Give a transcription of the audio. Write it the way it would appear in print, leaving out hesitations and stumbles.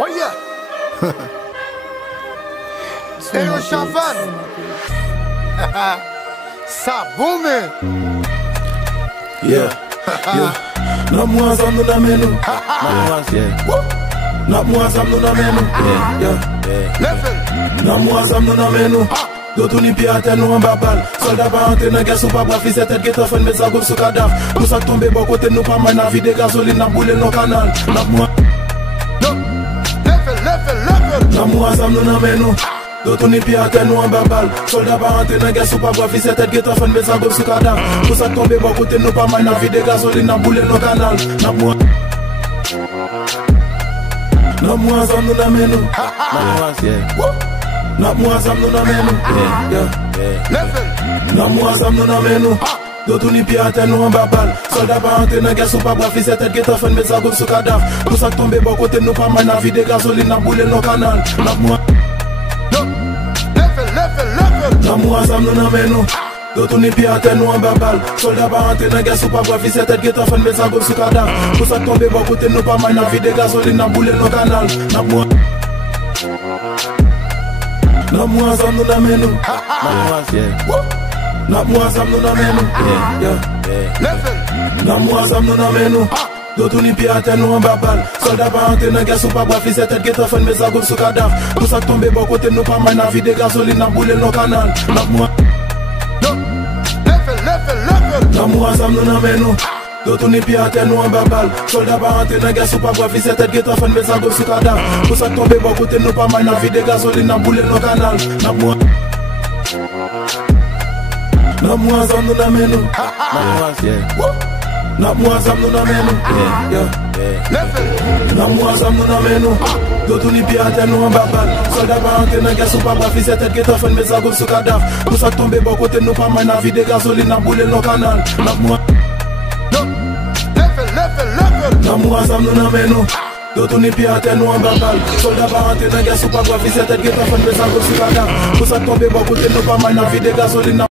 Oh yeah. Et le chavan. Ça boum. Yeah. Na mwazam nou na menou. Na mwazam nou na menou. Na mwazam nou na menou. Dotou ni pi ate nou an babal. Soldat pa ante nan ges ou pa brafi se tèt geta fen met sa goup sou kadaf. Pou sak tombe bo kote nou pa may nan vide gasoline nan boule nou kanal. Na mwazam nou na menou. Dotou ni pi ate nou an babal. Soldat pa ante nan ges ou pa brafi se tèt geta fen met sa goup sou kadaf. Pou sak tombe bo kote nou pa may nan vide gasoline nan boule nou kanal. Na mwazam nou na menou. Na mwazam nou na menou. Na mwazam nou na menou. Dotou ni pi ate nou an babal. Soldat pa ante nan ges ou pa brafi se tèt geta fen met sa goup sou kadaf. Pou sak tombe bo kote nou pa may nan vide gasoline nan boule nou kanal. Na mwazam nou na menou. Dotou ni pi ate nou an babal. Soldat pa ante nan ges ou pa brafi se tèt geta fen met sa goup sou kadaf. Pou sak tombe bo kote nou pa may nan vide gasoline nan boule nou kanal. Na mwazam nou na menou. Na mwazam nou na menou. Na mwazam nou na menou. Dotou ni pi ate nou an babal. Soldat pa ante nan ges ou pa brafi se tèt geta fen met sa goup sou kadaf. Pou sak tombe bo kote nou pa may nan vide gasoline nan boule nou kanal. Na mwazam nou na menou. Dotou ni pi ate nou an babal. Soldat pa ante nan ges ou pa brafi se tèt geta fen met sa goup sou kadaf. Pou sak tombe bo kote nou pa may nan vide gasoline nan boule nou kanal. Na mwazam nou na menou. Na mwazam nou na menou. Na mwazam nou na menou. Dotou ni pi ate nou an babal. Soldat pa ante nan ges ou pa brafi se tèt geta fen met sa goup sou kadaf. Pou sak tombe bo kote nou pa may nan vide gasoline nan boule nou kanal. Na mwazam nou na menou. Dotou ni pi ate nou an babal. Soldat pa ante nan ges ou pa brafi se tèt geta fen met sa goup sou kadaf. Pou sak tombe bo kote nou pa may nan vide gasoline nan